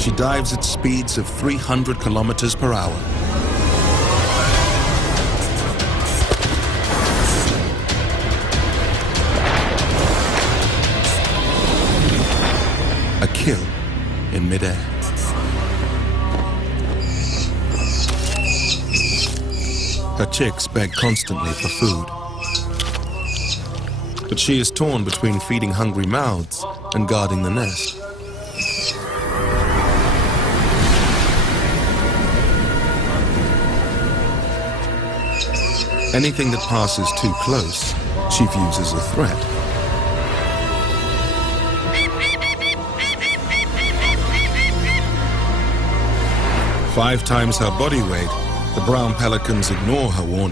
She dives at speeds of 300 kilometers per hour. A kill in midair. Her chicks beg constantly for food. But she is torn between feeding hungry mouths and guarding the nest. Anything that passes too close, she views as a threat. Five times her body weight, the brown pelicans ignore her warning.